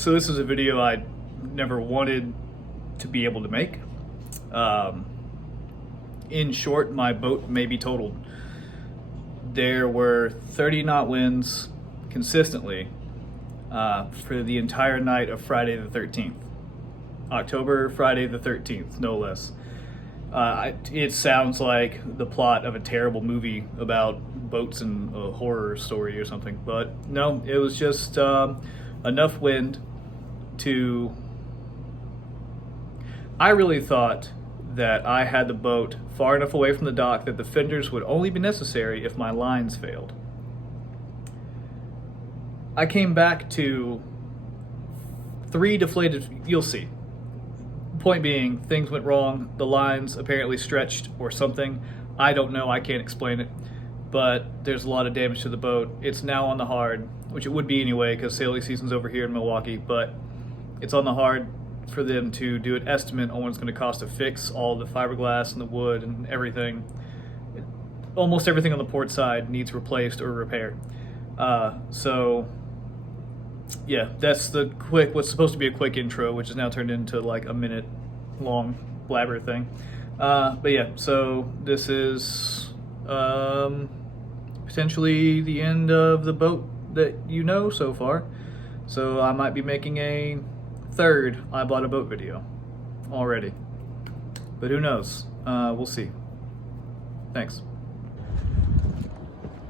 So this is a video I never wanted to be able to make. In short, my boat may be totaled. There were 30 knot winds consistently for the entire night of Friday the 13th. October, Friday the 13th, no less. It sounds like the plot of a terrible movie about boats and a horror story or something, but no, it was just enough wind to... I really thought that I had the boat far enough away from the dock that the fenders would only be necessary if my lines failed. I came back to 3 deflated, you'll see. Point being, things went wrong, the lines apparently stretched or something. I don't know, I can't explain it, but there's a lot of damage to the boat. It's now on the hard, which it would be anyway because sailing season's over here in Milwaukee, but it's on the hard for them to do an estimate on what it's going to cost to fix all the fiberglass and the wood and everything. Almost everything on the port side needs replaced or repaired. So yeah, that's what's supposed to be a quick intro, which is now turned into like a minute long blabber thing. But yeah, so this is potentially the end of the boat that you know so far. So I might be making a third I bought a boat video already, but who knows? We'll see. Thanks.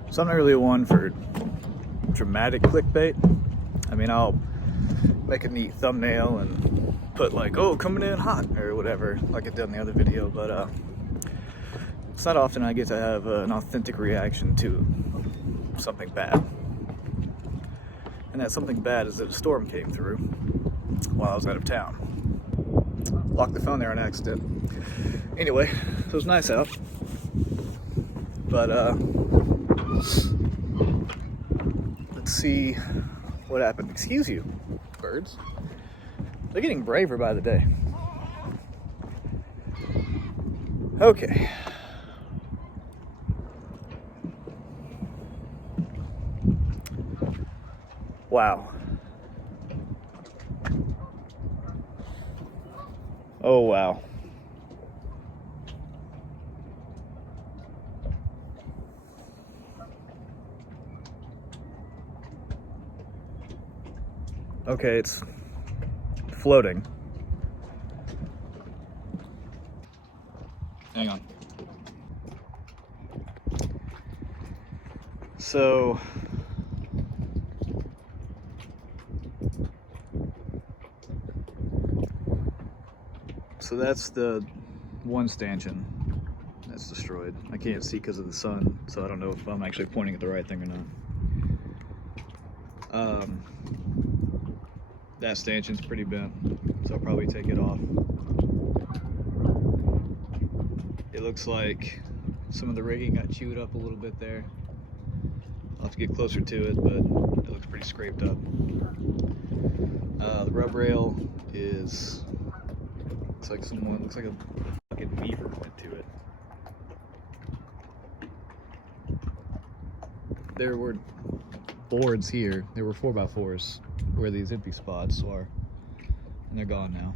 So I'm not really one for dramatic clickbait. I mean, I'll make a neat thumbnail and put like, oh, coming in hot or whatever, like I did in the other video, but it's not often I get to have an authentic reaction to something bad. And that something bad is that a storm came through while I was out of town. Locked the phone there on accident. Anyway, it was nice out. But let's see what happened. Excuse you, birds. They're getting braver by the day. Okay. Wow. Oh, wow. Okay, it's floating. Hang on. So that's the one stanchion that's destroyed. I can't see because of the sun, so I don't know if I'm actually pointing at the right thing or not. That stanchion's pretty bent, so I'll probably take it off. It looks like some of the rigging got chewed up a little bit there. I'll have to get closer to it, but it looks pretty scraped up. The rub rail is... looks like a fucking beaver went to it. There were boards here. There were 4x4s where these empty spots are, and they're gone now.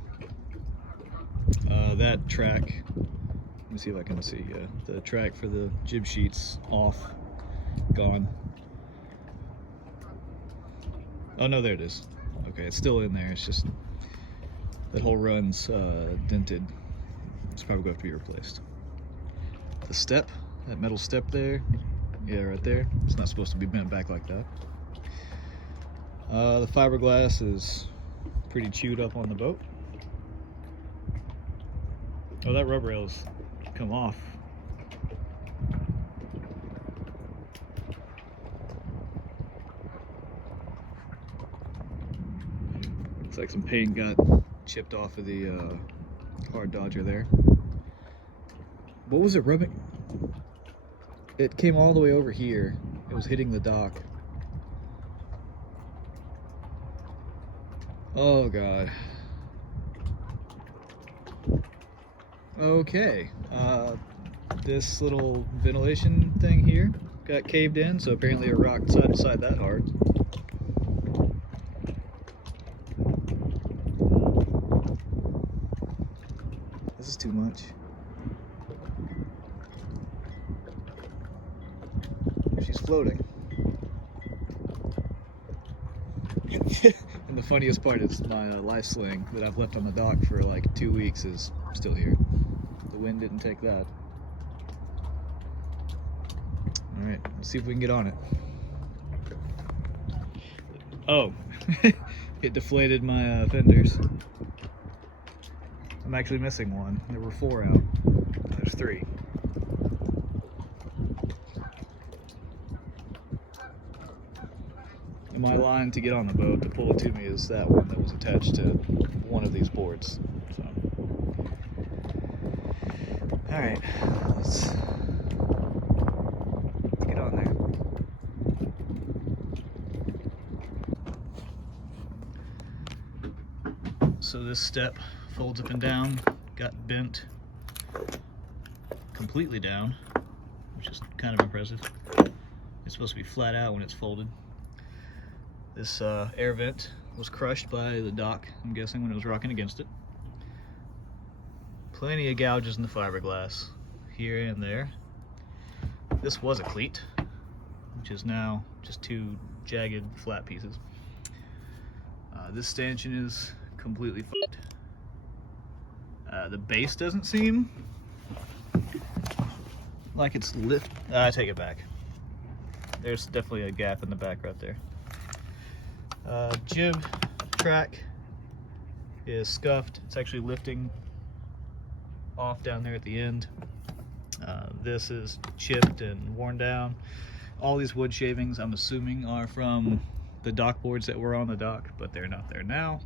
That track, let me see if I can see. The track for the jib sheets off, gone. Oh no, there it is. Okay, it's still in there. It's just that whole run's dented. It's probably going to have to be replaced. The step, that metal step there, yeah, right there. It's not supposed to be bent back like that. The fiberglass is pretty chewed up on the boat. Oh, that rub rail's come off. Looks like some paint got chipped off of the hard dodger there. What was it rubbing? It came all the way over here. It was hitting the dock. Oh god. Okay. This little ventilation thing here got caved in, so apparently it rocked side to side that hard. too much. She's floating. And the funniest part is my life sling that I've left on the dock for like 2 weeks is still here. The wind didn't take that. Alright, let's see if we can get on it. Oh, it deflated my fenders. I'm actually missing one. There were 4 out. There's 3. And my line to get on the boat to pull it to me is that one that was attached to one of these boards. So, all right, let's get on there. So this step folds up and down, got bent completely down, which is kind of impressive. It's supposed to be flat out when it's folded. This air vent was crushed by the dock, I'm guessing, when it was rocking against it. Plenty of gouges in the fiberglass here and there. This was a cleat, which is now just 2 jagged flat pieces. This stanchion is completely fucked. The base doesn't seem like it's lift. I take it back. There's definitely a gap in the back right there. Jib track is scuffed. It's actually lifting off down there at the end. This is chipped and worn down. All these wood shavings, I'm assuming, are from the dock boards that were on the dock, but they're not there now.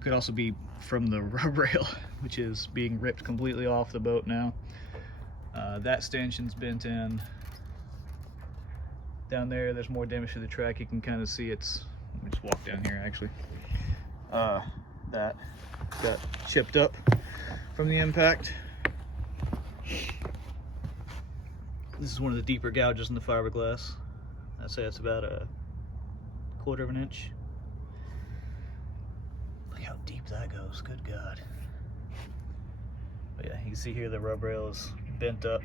Could also be from the rub rail, which is being ripped completely off the boat now. That stanchion's bent in. Down there's more damage to the track. You can kind of see it's, let me just walk down here actually. That got chipped up from the impact. This is one of the deeper gouges in the fiberglass. I'd say it's about a 1/4 of an inch. Look how deep that goes, good God. But yeah, you can see here the rub rail is bent up,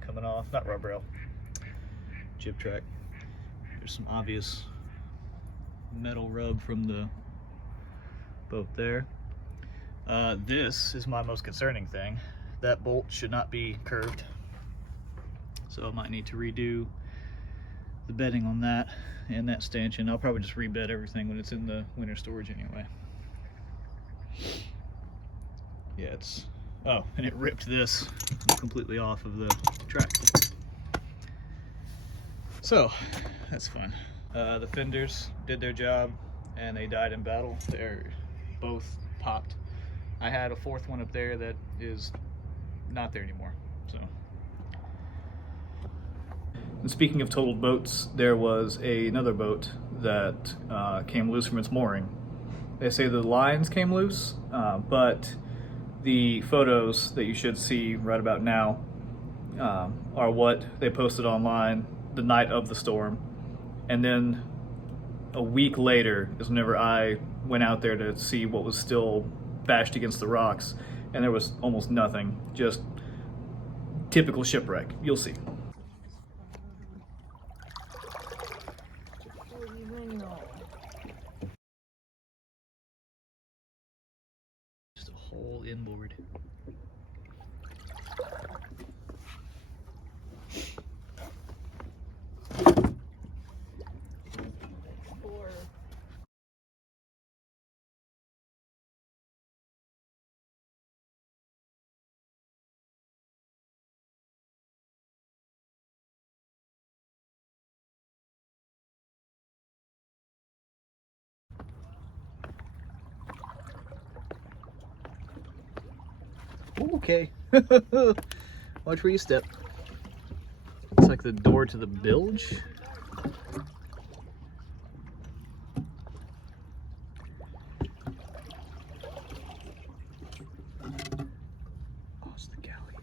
coming off. Not rub rail, jib track. There's some obvious metal rub from the boat there. This is my most concerning thing. That bolt should not be curved. So I might need to redo the bedding on that and that stanchion. I'll probably just rebed everything when it's in the winter storage anyway. Yeah, it's, oh, and it ripped this completely off of the track. So, that's fun. The fenders did their job and they died in battle. They're both popped. I had a 4th one up there that is not there anymore, so. And speaking of totaled boats, there was another boat that came loose from its mooring. They say the lines came loose, but the photos that you should see right about now are what they posted online the night of the storm. And then a week later is whenever I went out there to see what was still bashed against the rocks, and there was almost nothing, just typical shipwreck. You'll see. Just a whole inboard. Okay. Watch where you step. It's like the door to the bilge. Oh, it's the galley.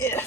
Yeah.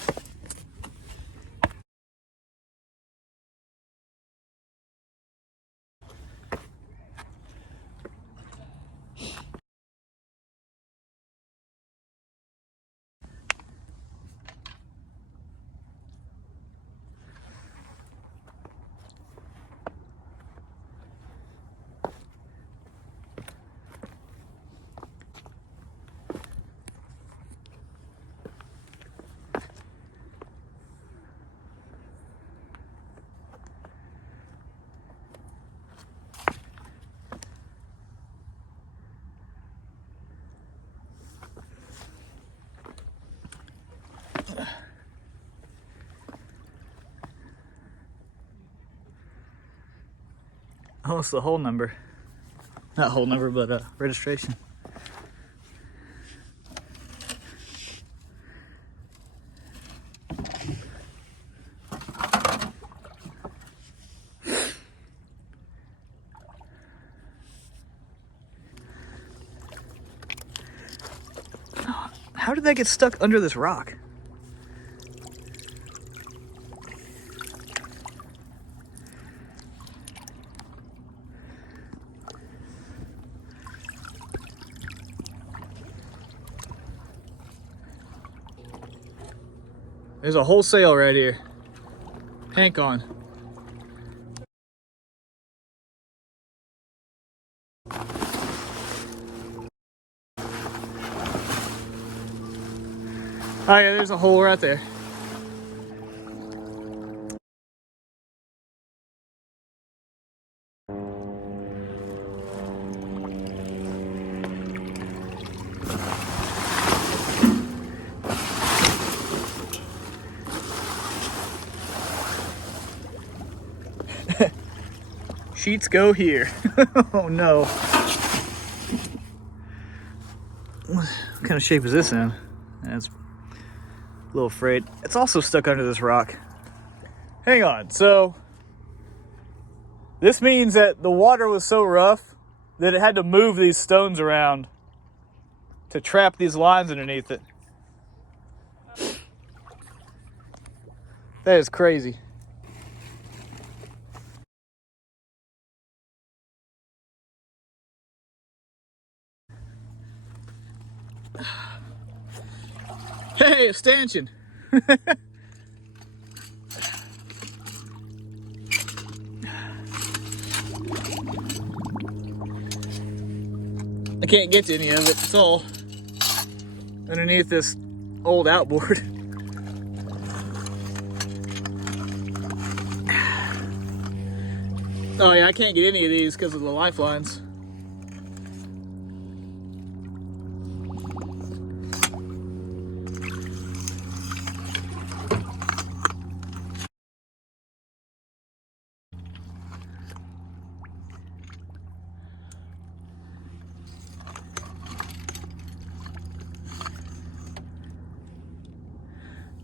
Oh, it's the whole number. Not whole number, but registration. How did that get stuck under this rock? There's a whole sail right here. Hank on. Oh yeah, there's a hole right there. Sheets go here. Oh no. What kind of shape is this in? That's a little frayed. It's also stuck under this rock. Hang on, so this means that the water was so rough that it had to move these stones around to trap these lines underneath it. That is crazy. Hey, a stanchion. I can't get to any of it. It's all underneath this old outboard. Oh yeah, I can't get any of these because of the lifelines.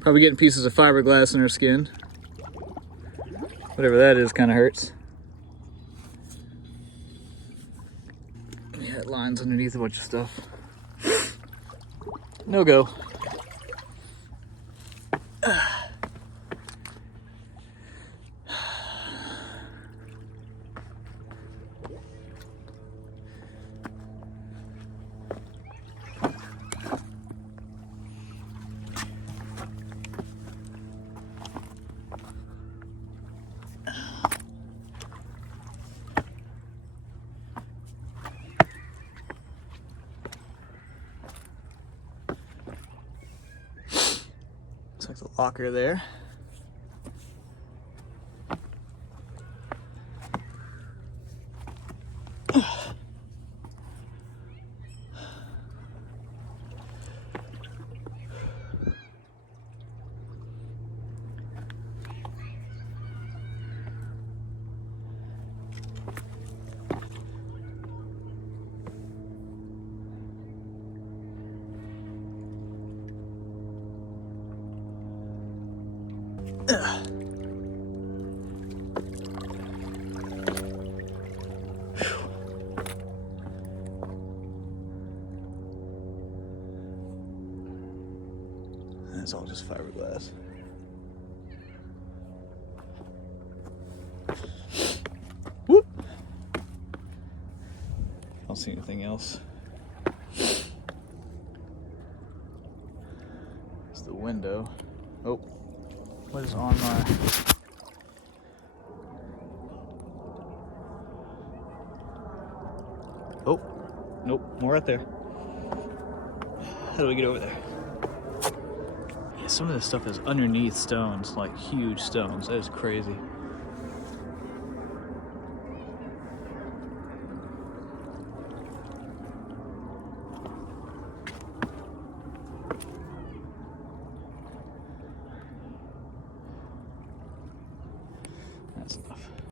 Probably getting pieces of fiberglass in her skin. Whatever that is kind of hurts. Yeah, it lines underneath a bunch of stuff. No go. Looks like the locker there. It's all just fiberglass. Whoop! I don't see anything else. It's the window. Oh, what is on my... Oh, nope, more right there. How do we get over there? Yeah, some of this stuff is underneath stones, like huge stones. That is crazy.